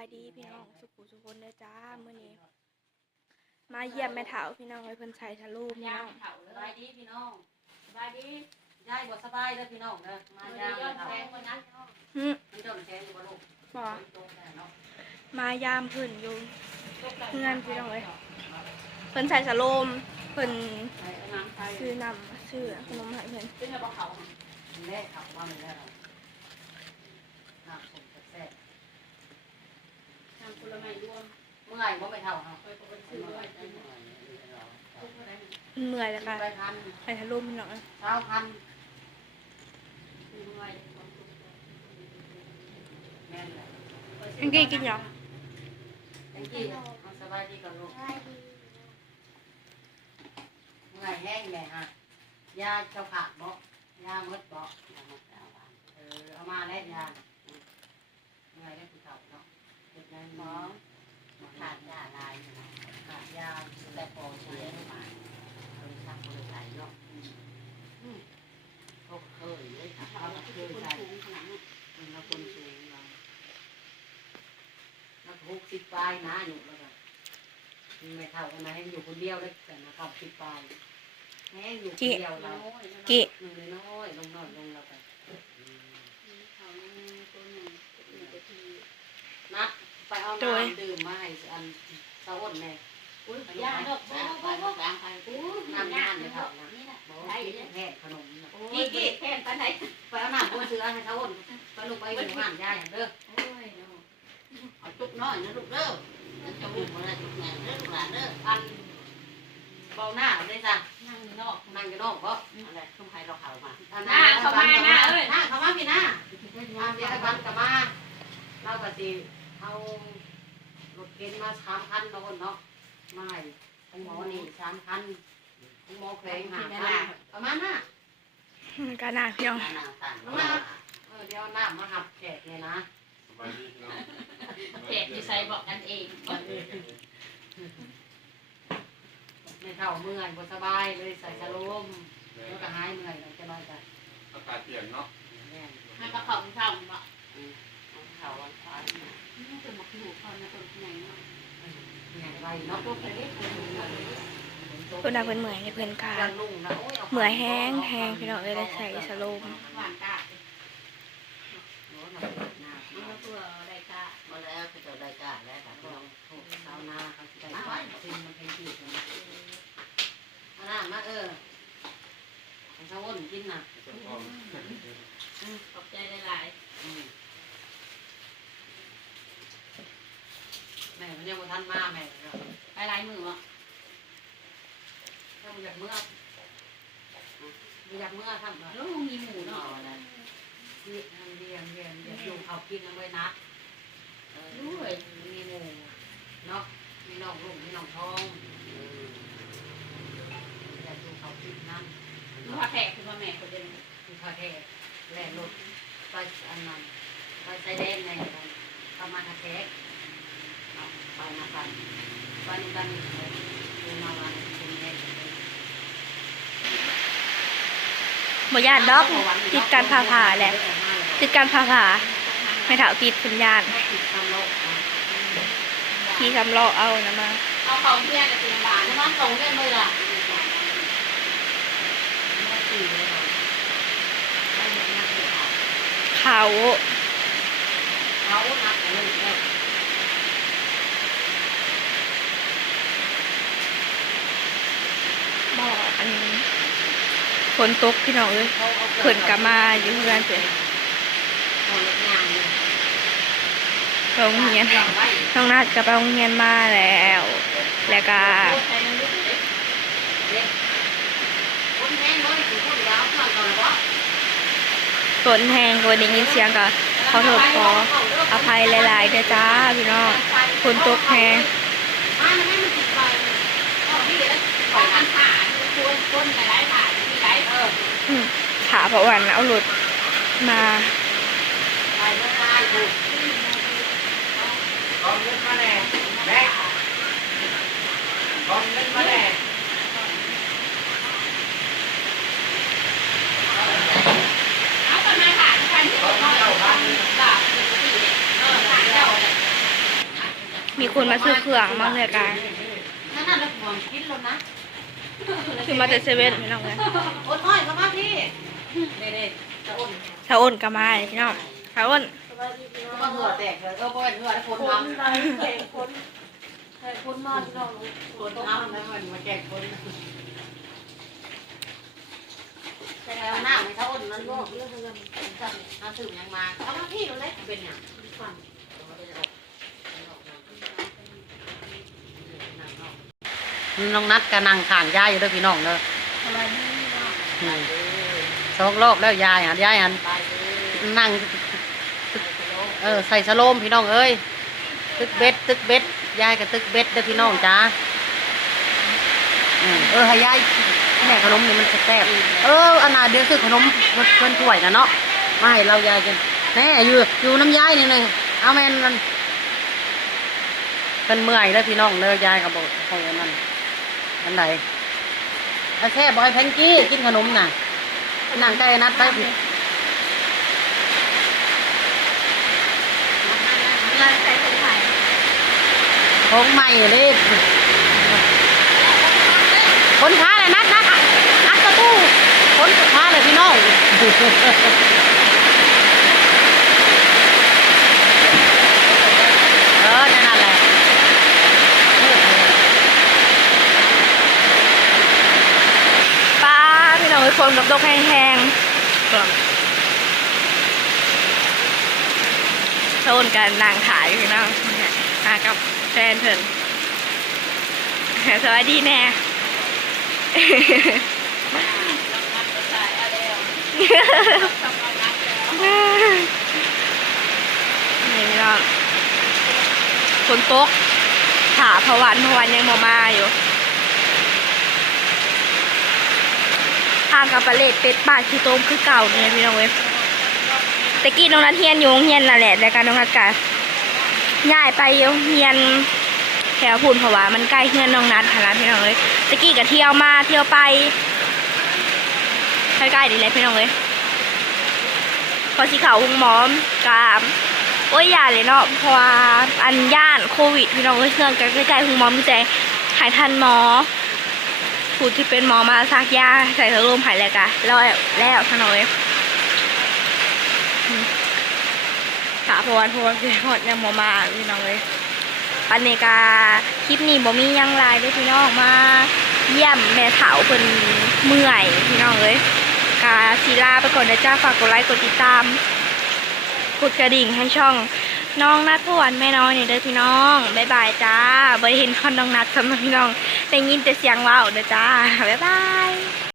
ายดีพี่น้องสุขุสุคนเด้อจ้ามื้อนี้ มาเยี่ยมแม่เฒ่าพี่น้องไว้เพิ่นใส่ทะลุพี่ย่าน้งองเข่าสเลบายยดีพี่น้องสบายดียายบ่สบายเด้อพี่น้องเด้อมามันยามย้อนเฒ่าแทงคนนั้นหึมันเจ้าแข็งอยู่บ่ลูกบ่ฝนตกแน่เนาะมายามเพิ่นอยู่เพื่อนพี่น้องเอ้ย เพิ่นใส่สโลมเพิ่นไอ้น้ำไทยซื้อน้ำซื้อขนมให้เพิ่นเป็นแบบเขาแม่ขับมาเลยแล้วน้ำส่งแซ่บ ทำผลไม้รวม ๆ เมื่อยบ่ไปเท่าเฮาคอยปกติซื้อไว้ทุกคนได้เมื่อยแล้วไปก็พันใส่ทะลุพี่น้องเอ้ยเช้าพันซื้อไว้แม่นแหละอังกี้กินหยังจังกี้เอาสบายดีกับลูกเมื่อยแห้งแม่ฮะยาเจ้าผักบ่ยาหมดบ่เออเอามาแล้วยาเมื่อยแล้วผู้เฒ่าเนาะเฮ็ดได้หมอ ขาดยาลายนะขาดยาแต่พอเสียมาบริษัทบริษัทเนาะเขาเคยเลยค่ะเขาคือคนสูงขนาคนสูงเรานักหกสิบปลายนะอยู่แล้วก็ไม่เท่ากันนะให้อยู่คนเดียวได้แต่นะครับสิบปลายแห้งอยู่คนเดียวเราโอ้ยกิหนึ่งน้อยลงน้อยลงเราไปเขาตัวหนึ่ง ตัวหนึ่งตัวทีนัดไปเอาน้ำดื่มมาให้อันสะอ้นแน่อุ้ยยาดอกโบ้โบ้โบ้กลางไปอู้น้ำน้ำน้ำน้ำเลเลยยเท่าเท่านะนี่แหละบอกได้กิเลยนแค่ขนมนะโอ้ยแค่ปานไหนไปเอาน้ำคนเสือให้สะอ้นไปลงไปอยู่บ้านยายเด้อโอ้ยเอาจุกน้อยนะลูกเด้อนั่นจะบุกมาจุกแง่เด้อลูกหลานเด้ออันเบาหน้าเลยจ้ะนั่งนอกนั่งอยู่นอกก็อะไรต้องให้เราเข้ามาหน้าเข้ามาหน้าเอ้ยหน้าเข้ามาพี่หน้ามาเดี๋ยวกันกลับมาเราก็สิ เอารถเข็นมาสามคันโดนเนาะไม่ทั้งหมอนี่สามคันทั้งหมอแขวงหาคันประมาณน่ะมันก็น่าพี่น้องนางต่างเออเดี๋ยวน้ำมาหับแขกเนี่ยนะสบายดีพี่น้องเด็กที่ใส่บอกกันเองไม่เท่าเมื่อยบ่สบายเลยใส่สะโลมแล้วก็หายเมื่อยแล้วจะน้อยกันอากาศเปลี่ยนเนาะแน่นให้ประคองช่องบอก เขาวันฟ้านี่เป็นหมกหูเขาในต้นไหนเนาะแน่นไว้เนี่ยเพื่อนเพิ่นกาการลุ่งนะโอ้ยเมื่อยแห้งแห้งพี่น้องเอ้ยได้ใส่สโลมหวานกาโอ้ยหนักหนักมันก็ตัวได้กามาแล้วเขาแล้วค่ะก็น้องถูกชาวนาเขาได้ขายซึ่งมันเป็นที่ของอันนั้นมาเออให้ชาวอ้นกินนะขอบใจหลายอืมแม่มัน ยังบ่ทันมาแม่เนาะๆหลายมือวะถ้ามันอยากเมื่อมันอยากเมื่อทำเนาะแล้วมีหมูเนาะเรียนเรียนเรียนเรียนอยู่เขากินเอาไว้นัดเออด้วยมีหมูเนาะมีน้องลุงมีน้องทองอยากอยู่เขากินนั่นมีว่าแขกคือว่าแม่คนเดียวคือเขาแท้แล่รถไปอันนั้นไปใส่แดงในประมาณแท้เอาไปมากั นไปนกันเลยดูมาวันเป็นแดงบ่ย่านดอกติดการพาผ่าแหละติดการพาผ่าไม่เฒ่าติดเพิ่นย่านติดตามโลกขี่สำล้อเอานะมาเอาเขาเพื่อนกับเตียงบ้านน้ำมันตรงเล่นเลยล่ะไม่ตีเลยหรอไม่เห็นนักเลยค่ะเขาเขานักเลยเนี่ย บอกอัน ฝนตกพี่น้องเอ้ยเพิ่นก็มาอยู่เพื่อนเพิ่นเอาเล็กงเนี่ยไปโรงเรียนน้องนัดก็ไปโรงเรียนมาแล้ว แล้วก็ใช้น้ำลึกเลยเล็กคนแห้งคนยาวข้างก่อนวะฝนแห้งก็ได้ยินเสียงก็ขอโทษขออภัยหลายๆเด้อจ้าพี่น้องฝนตกแห้งมาไม่มันติดไปเอาที่เด็กขอกันผ่าควรคนหลายๆผ่าที่หลาย เอ ออืมขาเพราะวันเอารถมาไปเมื่อวานถูกกองเงินมาแน่แม่กองเงินมาแน่เอาคนมาผ่าทุกท่านที่ผมเอาเอาผ่าหลับสี่เออผ่าเจ้าเลยมีคนมาซื้อเครื่องมาเลือกกันนั่นน่ะแล้วผมกินแล้วนะ คือมาแต่เซเว่นพี่น้องเลยโอ้น้อยก็มาพี่เด้ๆจะอ้นสาวอ้นก็มาเลยพี่น้องสาวอ้นก็เหงื่อแตกเลยเออบ่เป็นเหงื่อคนทำแข่งคนแข่งคนมาที่เราคนทำแล้วมันมาแจกคนแต่แล้วหน้าไม่เท่าอ้นนั่นลูกเอาสืบยังมาเอามาพี่เราเลยเป็นอย่าง น้องนัดกำลังขางยายอยู่ด้วยพี่น้องเด้ออะไรนี่เนาะสองรอบแล้วยายหันยายหันนั่ง เออใส่สโลมพี่น้องเอ้ยตึกเบ็ดตึกเบ็ดยายกับตึกเบ็ดเด้อพี่น้องจ้าอืมเออให้ยายแม่ขนมนี่มันแซ่บๆเอออันน่ะเดี๋ยวคือขนมเพิ่นถ้วยนะเนาะมาให้เรายายกินแม่อยู่อยู่น้ำยายนี่หนึงเอาแม่นมันเป็นเมื่อยแล้วพี่น้องเด้อยายก็บอกให้อันนั้น อันไหนไอ้แซ่บอกไอ้แพงกี้กินขนมน่ะนั่งใกล้นัดไปผิดมาใส่คนไทยของใหม่เลยคนค้าเลยนัดนัดอะนัดกระตู้คนค้าเลยพี่น้องเออนั่นนั่นแหละ ป้า พี่น้องไปคนกับดกแห้งๆก่อนโซนกันนางขายพี่น้องเนี่ยมากับแฟนเพิ่นสวัสดีแน่นี่พี่น้องฝนตกถาพะวันพะวันยังมามาอยู่างกับปลาเลดเป็ดปากที่โต้มคือเก่าเนี่ยพี่น้องเว้ยตะกี้น้องนัดเฮียนอยู่โรงเฮียนนั่นแหละแต่การน้องนัดกะย้ายไปเฮียนแถวพูนเพราะว่ามันใกล้เฮียนน้องนัดค่ะนะพี่น้องเลยตะกี้ก็เที่ยวมาเที่ยวไปใกล้ๆนี่แหละพี่น้องเลยพอสีขาวหุงหมอมกามโอ้ยอย่าเลยเนาะเพราะว่าอันย่านโควิดพี่น้องเลยเครื่องกันใกล้ๆหุงหมอมมีแต่หายทันหมอ ผู้ที่เป็นหมอมาซักยาใส่สรุมหายแล้วกะแล้วแล้วขนอยอืมค่ะพาะวันเพวันพี่น้องยังหมอมาพี่น้องเลยปันเนกาคลิปนี้บ่มียังไลน์ด้วยพี่น้องมา เยี่ยมแม่เถาเพิ่นเมื่อยพี่น้องเลยกาศิลาไปก่อนนะจ้าฝากกดไลค์กดติดตามกดกระดิ่งให้ช่องน้องนัดพวนแม่น้อยนี่เด้อพี่น้อง บ๊ายบายจ้าบ่ได้เห็นคอนน้องนัดสำหรับพี่น้อง ได้ยินแต่เสียงว้าวเด้อจ้า บ๊ายบาย